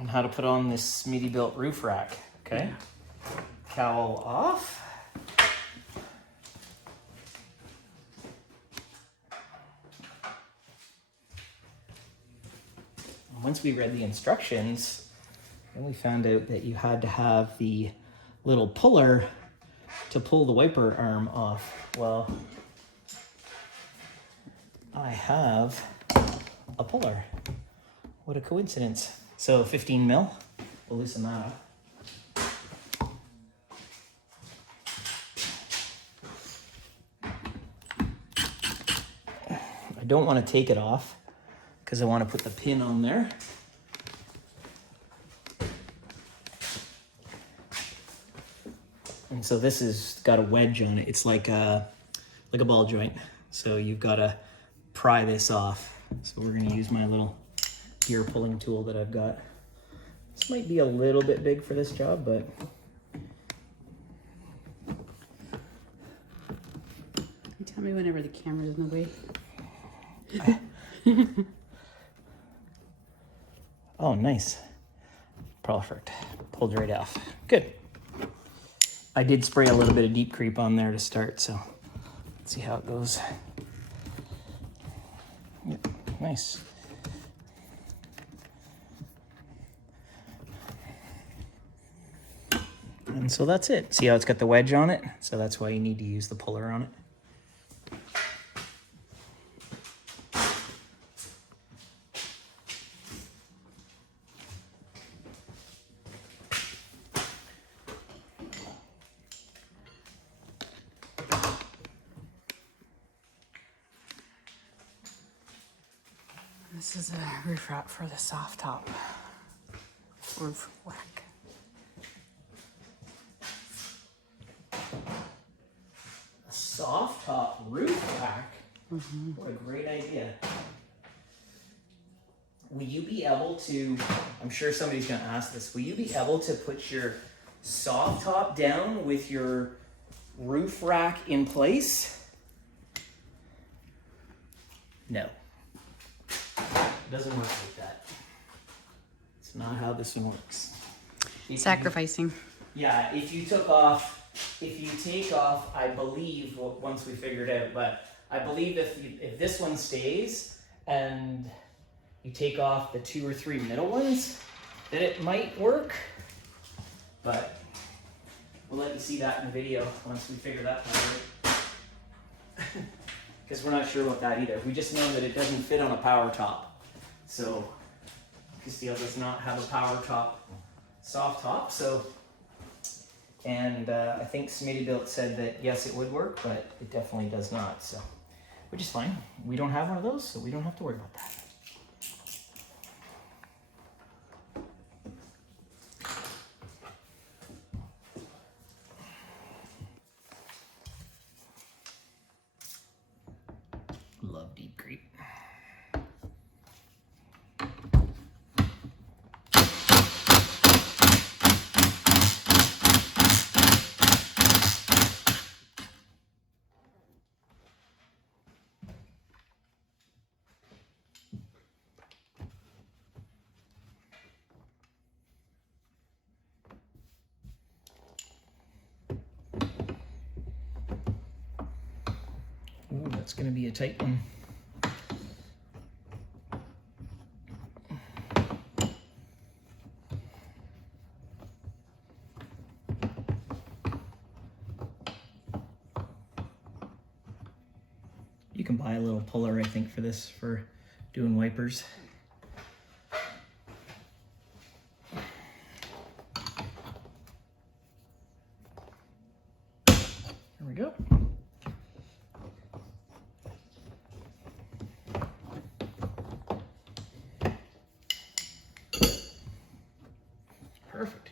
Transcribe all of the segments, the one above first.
on how to put on this Smitty built roof rack. Okay, yeah. Cowl off. Once we read the instructions, then we found out that you had to have the little puller to pull the wiper arm off. Well, I have a puller. What a coincidence. So 15 mil, we'll loosen that up. I don't want to take it off because I want to put the pin on there. And so this has got a wedge on it. It's like a ball joint. So you've got to pry this off. So we're going to use my little gear pulling tool that I've got. This might be a little bit big for this job, but you tell me whenever the camera's in the way. Oh, nice. Perfect. Pulled right off. Good. I did spray a little bit of deep creep on there to start, so let's see how it goes. Yep, nice. And so that's it. See how it's got the wedge on it? So that's why you need to use the puller on it. This is a roof wrap for the soft top roof rack. A soft top roof rack? Mm-hmm. What a great idea. Will you be able to, I'm sure somebody's going to ask this, will you be able to put your soft top down with your roof rack in place? No. It doesn't work like that. It's not how this one works. Sacrificing. Yeah, if you take off, I believe, well, once we figure it out, but I believe if this one stays and you take off the 2 or 3 middle ones, then it might work, but we'll let you see that in the video once we figure that part out. Because we're not sure about that either. We just know that it doesn't fit on a power top. So, Castile does not have a power top, soft top, so, and I think Smitty Built said that yes, it would work, but it definitely does not, so, which is fine. We don't have one of those, so we don't have to worry about that. Love deep creep. Ooh, that's going to be a tight one. You can buy a little puller, I think, for this, for doing wipers. There we go. Perfect.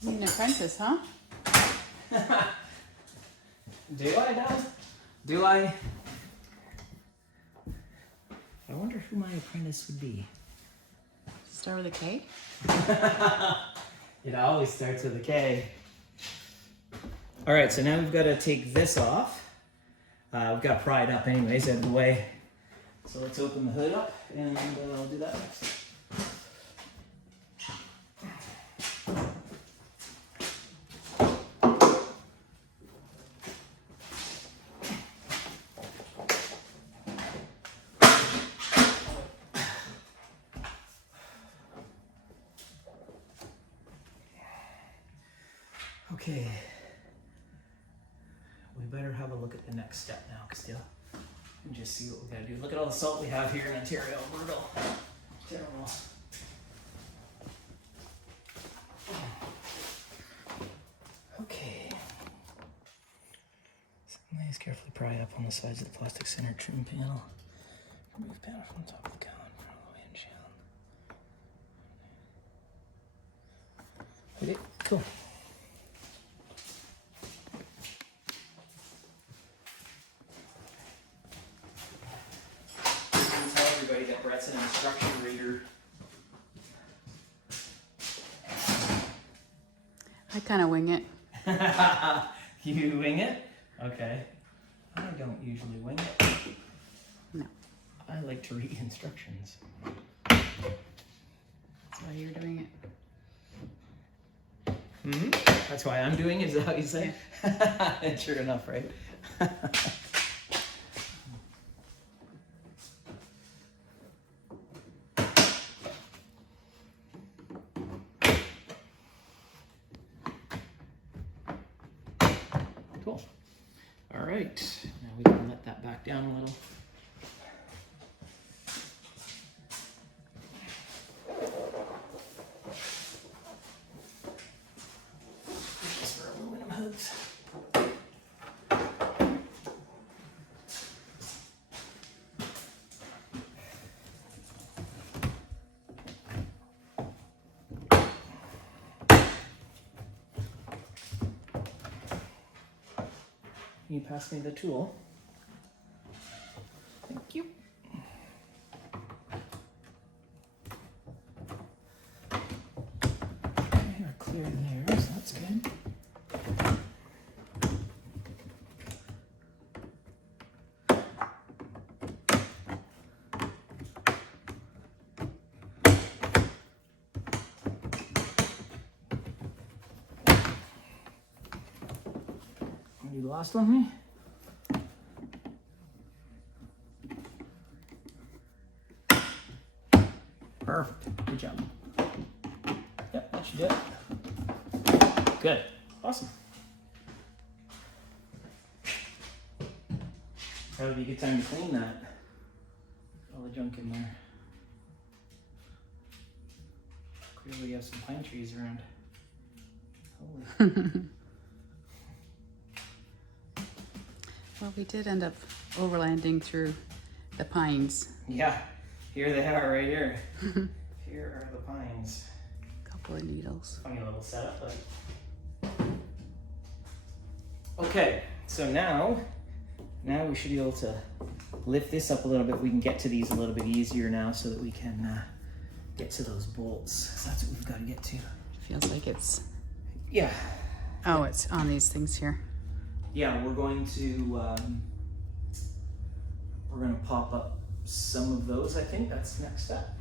You're an apprentice, huh? Do I now? Do I? I wonder who my apprentice would be. Start with a K? It always starts with a K. All right, so now we've got to take this off. We've got to pry it up anyways, out of the way. So let's open the hood up and I'll do that next. Okay, we better have a look at the next step now, Castile, and just see what we gotta do. Look at all the salt we have here in Ontario. Brutal. Terrible. Okay. Nice, carefully pry up on the sides of the plastic center trim panel. Remove panel from the top of the cone, all the way in channel. Okay, cool. That Brett's an instruction reader. I kind of wing it. You wing it? Okay. I don't usually wing it. No. I like to read instructions. That's why you're doing it. That's why I'm doing it, is that what you say? Yeah. Sure enough, right? Cool. All right, now we can let that back down a little. Just for aluminum hoods. Can you pass me the tool? Thank you. We're clear there, so that's good. You the last one, me? Perfect. Good job. Yep, that should do it. Good. Awesome. That would be a good time to clean that. All the junk in there. Clearly you have some pine trees around. Holy. Well, we did end up overlanding through the pines. Yeah, here they are right here. Here are the pines. Couple of needles. Funny little setup, but. Okay, so now we should be able to lift this up a little bit. We can get to these a little bit easier now so that we can get to those bolts. So that's what we've got to get to. Feels like it's... Yeah. Oh, it's on these things here. Yeah, we're going to pop up some of those. I think that's the next step.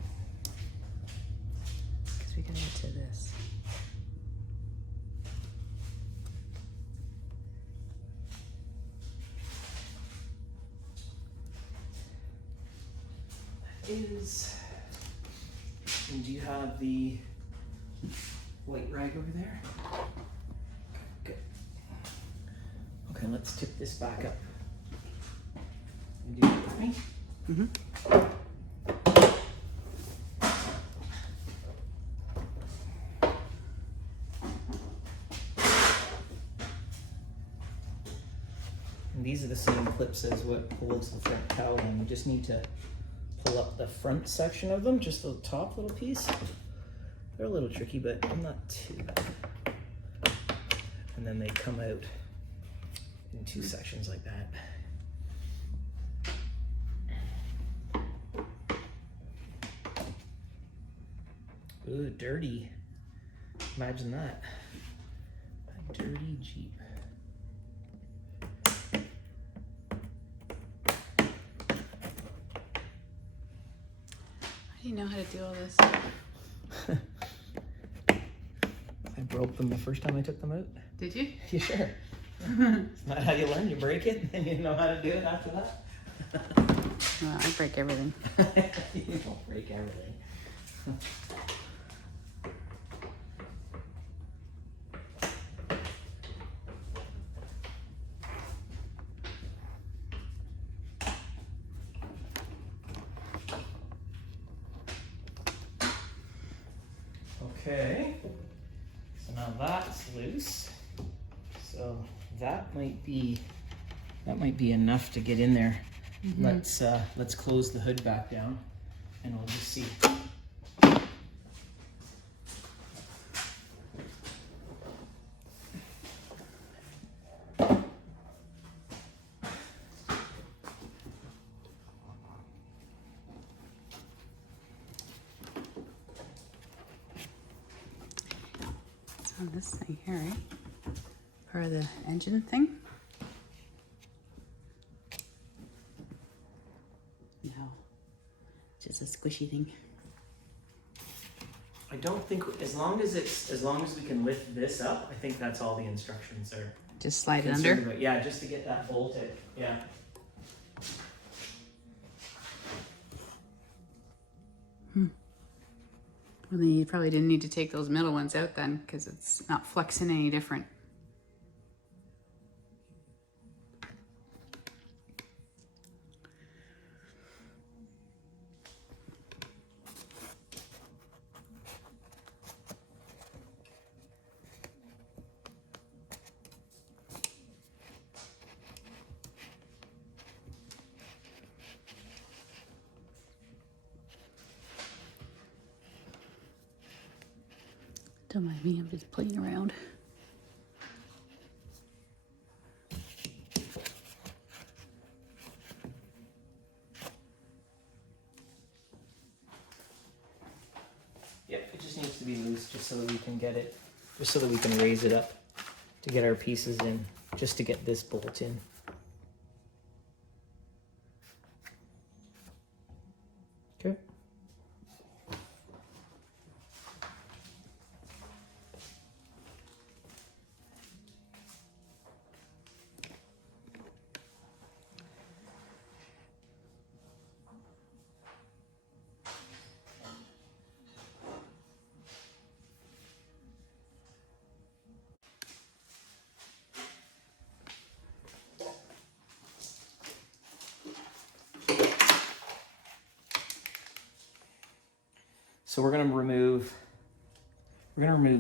Because we gotta get to this. And do you have the white rag over there? Good. Okay, let's tip this back up. You do it with me? Mm-hmm. And these are the same clips as what holds the front cowling. You just need to pull up the front section of them, just the top little piece. They're a little tricky, but not too bad. And then they come out in two sections like that. Ooh, dirty. Imagine that. A dirty Jeep. I didn't know how to do all this. I broke them the first time I took them out. Did you? Yeah, sure. It's not how you learn. You break it, and then you know how to do it after that. Well, I break everything. You don't break everything. Okay, so now that's loose. So that might be enough to get in there. Let's close the hood back down, and we'll just see. On this thing here, right? Part of the engine thing? No. Just a squishy thing. I don't think, as long as we can lift this up, I think that's all the instructions are. Just slide it under? About. Yeah, just to get that bolted. Yeah. Well, then you probably didn't need to take those middle ones out then, because it's not flexing any different. Don't mind me, I'm just playing around. Yep, it just needs to be loose just so that we can get it, just so that we can raise it up to get our pieces in, just to get this bolt in. Okay. So we're gonna remove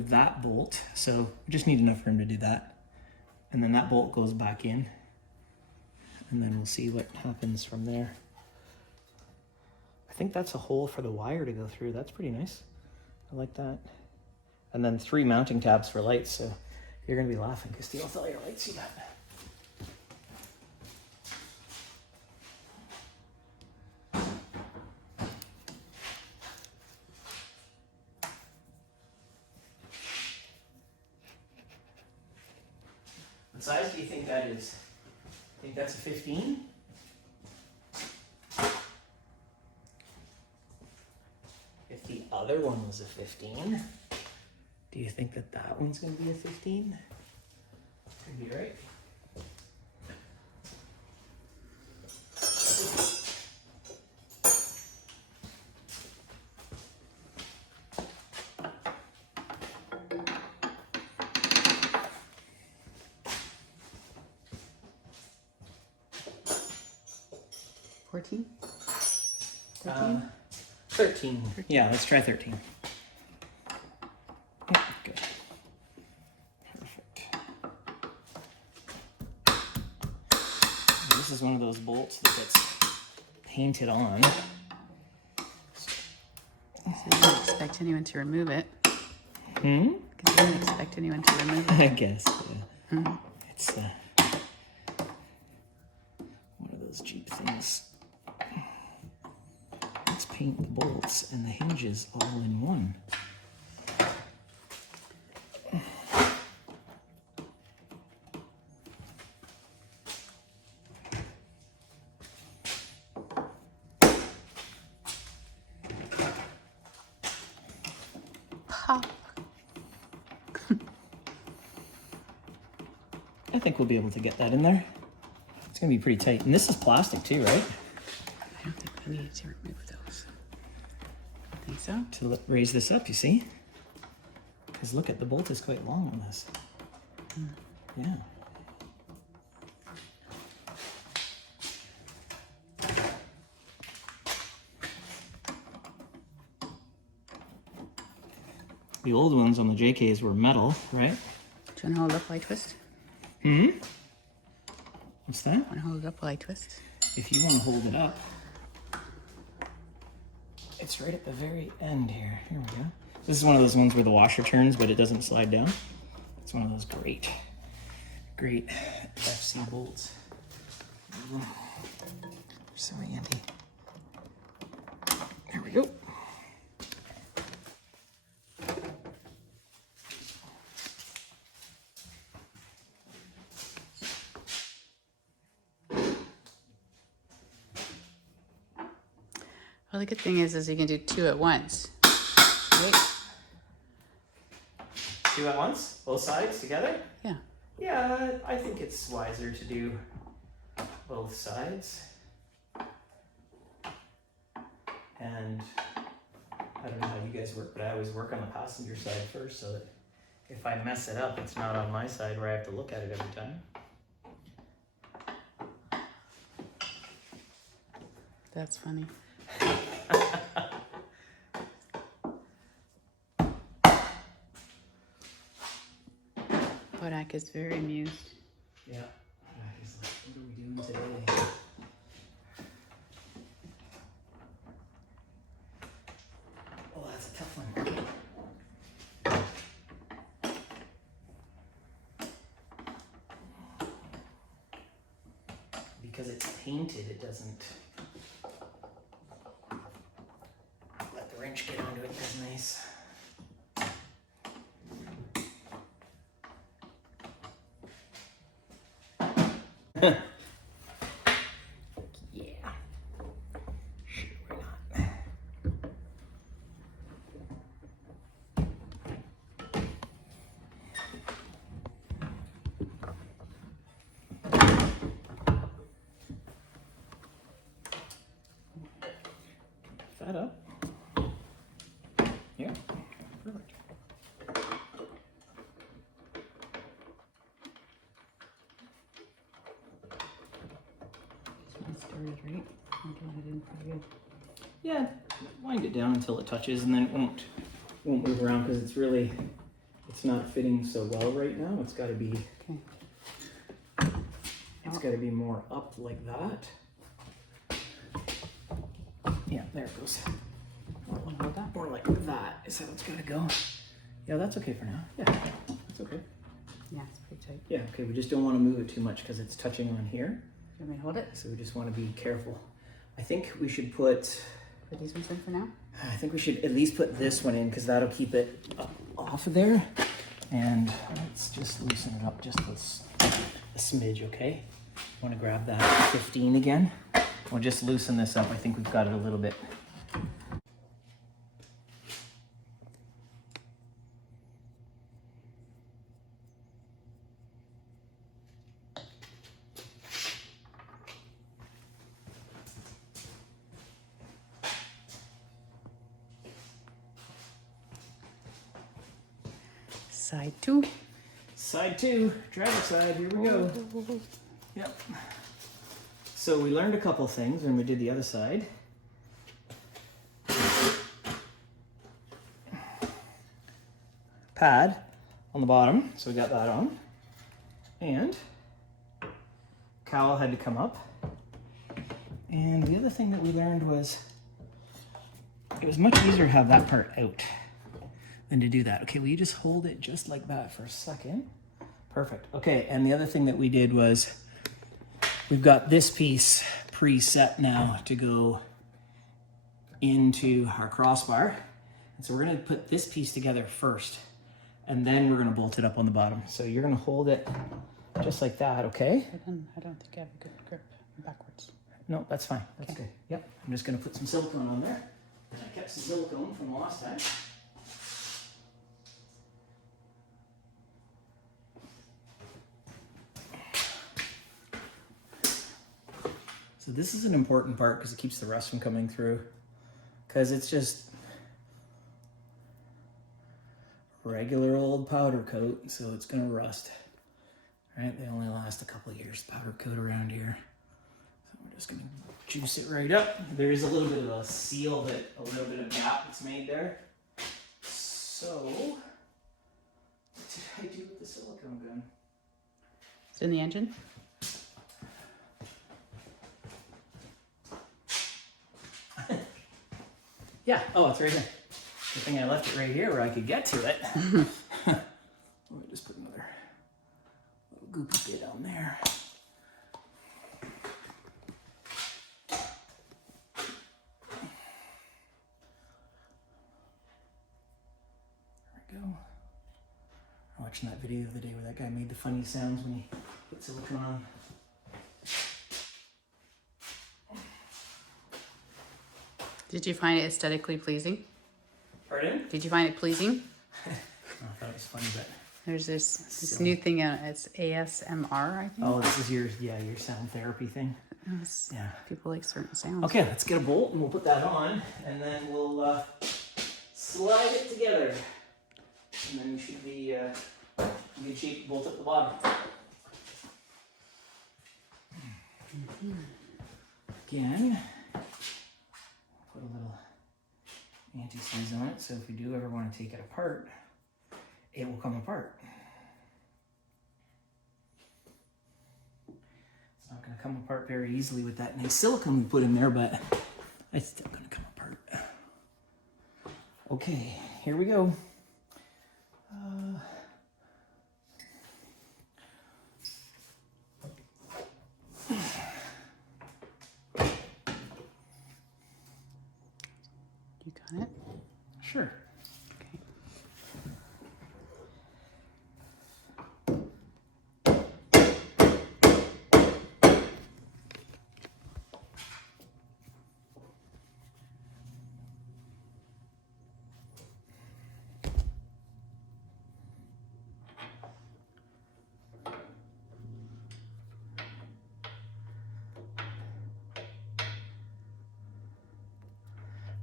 that bolt. So we just need enough room to do that. And then that bolt goes back in. And then we'll see what happens from there. I think that's a hole for the wire to go through. That's pretty nice. I like that. And then 3 mounting tabs for lights. So you're gonna be laughing because Steve, with all your lights you got. What size do you think that is? Think that's a 15? If the other one was a 15, do you think that that one's going to be a 15? Could be right. $14? 13. Yeah, let's try 13. Yeah, good. Perfect. And this is one of those bolts that gets painted on. So you didn't expect anyone to remove it. Hmm? Because you didn't expect anyone to remove it. I guess. Yeah. Mm. It's those cheap things. Let's paint the bolts and the hinges all in one. Pop. I think we'll be able to get that in there. It's gonna be pretty tight. And this is plastic too, right? I don't think we need to remove those. Think so? To raise this up, you see? Because look at the bolt is quite long on this. Yeah. The old ones on the JKs were metal, right? Do you want to hold it up while I twist? What's that? Want to hold it up while I twist? If you want to hold it up, it's right at the very end here. Here we go. This is one of those ones where the washer turns, but it doesn't slide down. It's one of those great FC bolts. They're so handy. There we go. Well, the good thing is you can do 2 at once. Right? 2 at once? Both sides together? Yeah. Yeah, I think it's wiser to do both sides. And I don't know how you guys work, but I always work on the passenger side first so that if I mess it up, it's not on my side where I have to look at it every time. That's funny. Bodak is very amused. Yeah. He's like, what are we doing today? Oh, that's a tough one. Because it's painted, it doesn't let the wrench get onto it as nice. Yeah. Sure, why not? That up. Yeah. Perfect. Started right. I'm doing it in pretty good. Yeah, wind it down until it touches, and then it won't move around because it's not fitting so well right now. It's got to be. Okay. It's got to be more up like that. Yeah, there it goes. Hold that. More like that is how it's got to go. Yeah, that's okay for now. Yeah, that's okay. Yeah, it's pretty tight. Yeah, okay. We just don't want to move it too much because it's touching on here. You want me to hold it? So we just want to be careful. I think we should put these ones in for now? I think we should at least put this one in because that'll keep it off of there. And let's just loosen it up just a smidge, okay? Want to grab that 15 again? We'll just loosen this up. I think we've got it a little bit. Side 2. Side 2, driver side, here we go. Yep. So we learned a couple things when we did the other side. Pad on the bottom, so we got that on. And cowl had to come up. And the other thing that we learned was it was much easier to have that part out than to do that. Okay, will you just hold it just like that for a second? Perfect. Okay, and the other thing that we did was we've got this piece preset now to go into our crossbar. And so we're gonna put this piece together first, and then we're gonna bolt it up on the bottom. So you're gonna hold it just like that, okay? I don't think I have a good grip backwards. No, that's fine, that's good. Yep, I'm just gonna put some silicone on there. I kept some silicone from last time. So this is an important part because it keeps the rust from coming through. Because it's just regular old powder coat, so it's gonna rust. Right, they only last a couple of years, powder coat around here. So we're just gonna juice it right up. There is a little bit of a seal a little bit of gap that's made there. So, what did I do with the silicone gun? It's in the engine? Yeah, oh, it's right here. Good thing I left it right here where I could get to it. Let me just put another little goopy bit on there. There we go. I'm watching that video the other day where that guy made the funny sounds when he put silicone on. Did you find it aesthetically pleasing? Pardon? Did you find it pleasing? I thought it was funny, but... There's this new thing, it's ASMR, I think. Oh, this is your sound therapy thing? Yeah. People like certain sounds. Okay, let's get a bolt and we'll put that on, and then we'll slide it together. And then you should be in good shape to bolt at the bottom. Again, put a little anti-seize on it, so if we do ever want to take it apart, it will come apart. It's not going to come apart very easily with that nice silicone we put in there, but it's still going to come apart. Okay, here we go. You got it? Sure. Okay.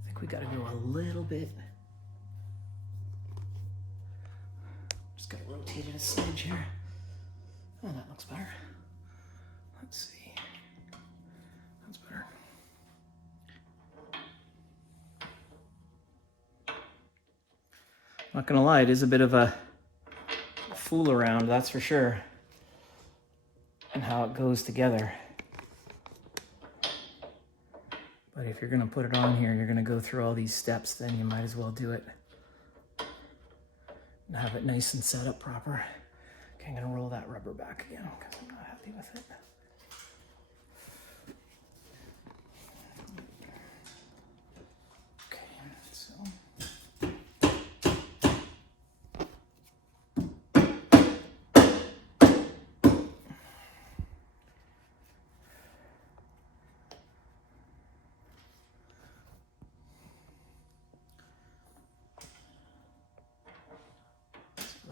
I think we got to go a little bit. Just got to rotate it a smidge here. Oh, that looks better. Let's see. That's better. Not gonna lie, it is a bit of a fool around, that's for sure. And how it goes together. But if you're gonna put it on here, you're gonna go through all these steps, then you might as well do it. And have it nice and set up proper. Okay, I'm gonna roll that rubber back again because I'm not happy with it. Okay, so.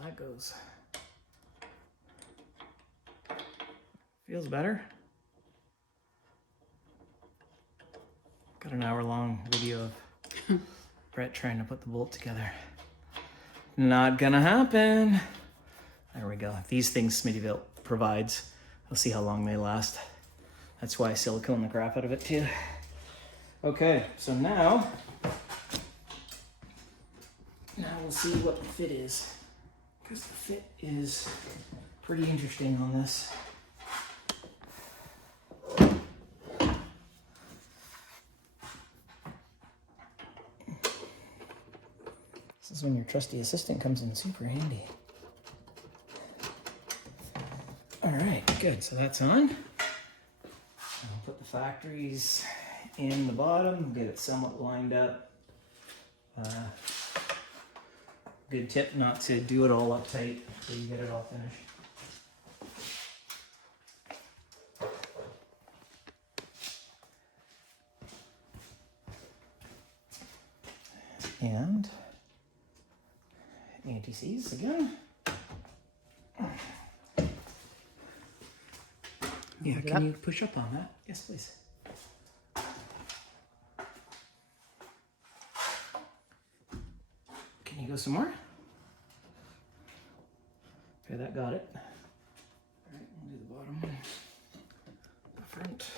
That goes. Feels better. Got an hour-long video of Brett trying to put the bolt together. Not gonna happen. There we go. These things Smittyville provides. We'll see how long they last. That's why I silicone the crap out of it too. Okay, so now we'll see what the fit is. Because the fit is pretty interesting on this. This is when your trusty assistant comes in super handy. All right, good, so that's on. I'll put the factories in the bottom, get it somewhat lined up. Good tip not to do it all up tight until you get it all finished. And anti-seize again. Yeah, can you push up on that? Yes, please. Can you go some more? Okay, that got it. All right, we'll do the bottom one. The front.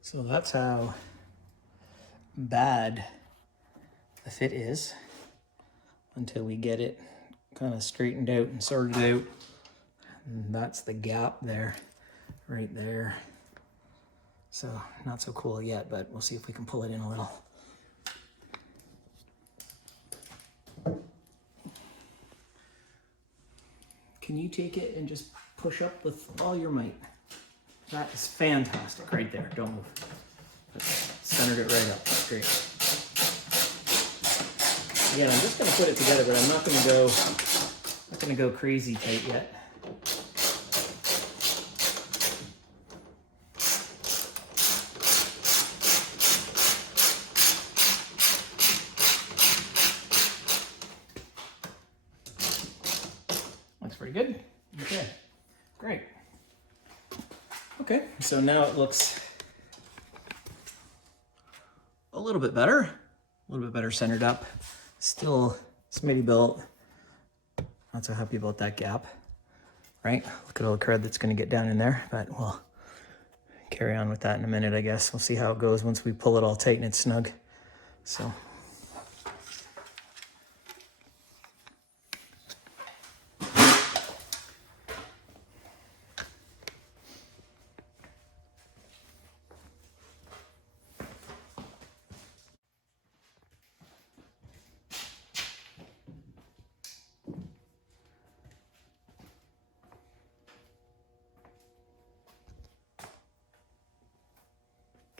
So that's how bad the fit is until we get it kind of straightened out and sorted out. And that's the gap there, right there. So not so cool yet, but we'll see if we can pull it in a little. Can you take it and just push up with all your might? That is fantastic right there. Don't move. Centered it right up. That's great. Again, I'm just going to put it together, but I'm not going to go crazy tight yet. Looks pretty good. Okay, great. Okay, so now it looks a little bit better centered up. Still Smitty built. Not so happy about that gap, right? Look at all the crud that's going to get down in there, but we'll carry on with that in a minute, I guess. We'll see how it goes once we pull it all tight and it's snug. So.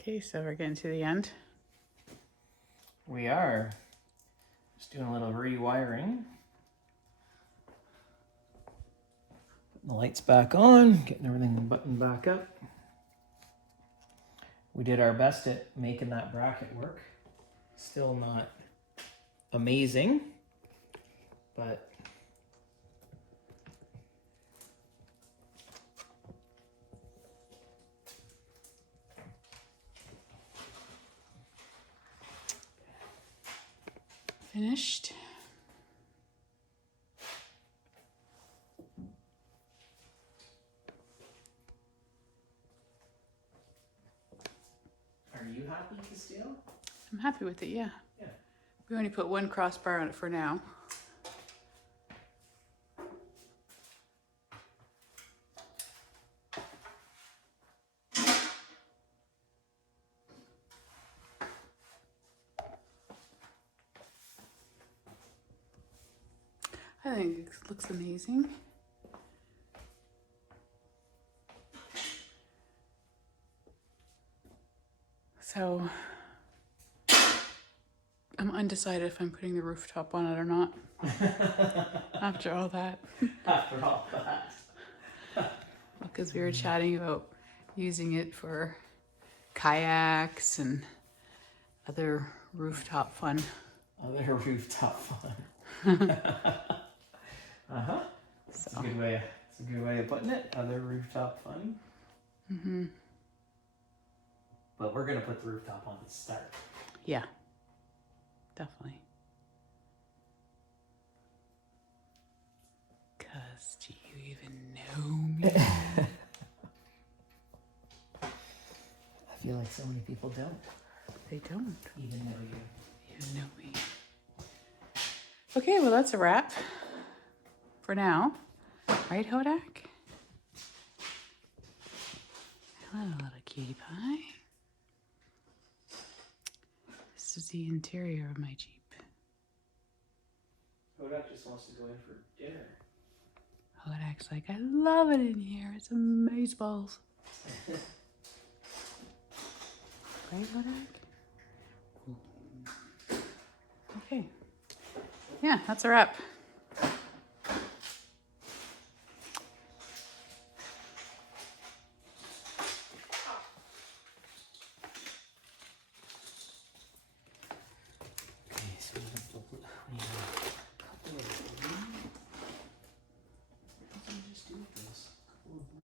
Okay, so we're getting to the end. We are just doing a little rewiring. Putting the lights back on, getting everything buttoned back up. We did our best at making that bracket work. Still not amazing, but Finished. are you happy, Castile? I'm happy with it, yeah. Yeah. We only put one crossbar on it for now. I think it looks amazing. So I'm undecided if I'm putting the rooftop on it or not. After all that. After all that. Because we were chatting about using it for kayaks and other rooftop fun. Other rooftop fun. Uh-huh. It's a good way of putting it. Other rooftop fun. Mm-hmm. But we're gonna put the rooftop on to start. Yeah, definitely. Cause do you even know me? I feel like so many people don't. They don't Even know you. even know me. Okay, well that's a wrap for now. Right, Hodak? Hello, little cutie pie. This is the interior of my Jeep. Hodak just wants to go in for dinner. Hodak's like, I love it in here. It's amazeballs. Right, Hodak? Okay. Yeah, that's a wrap.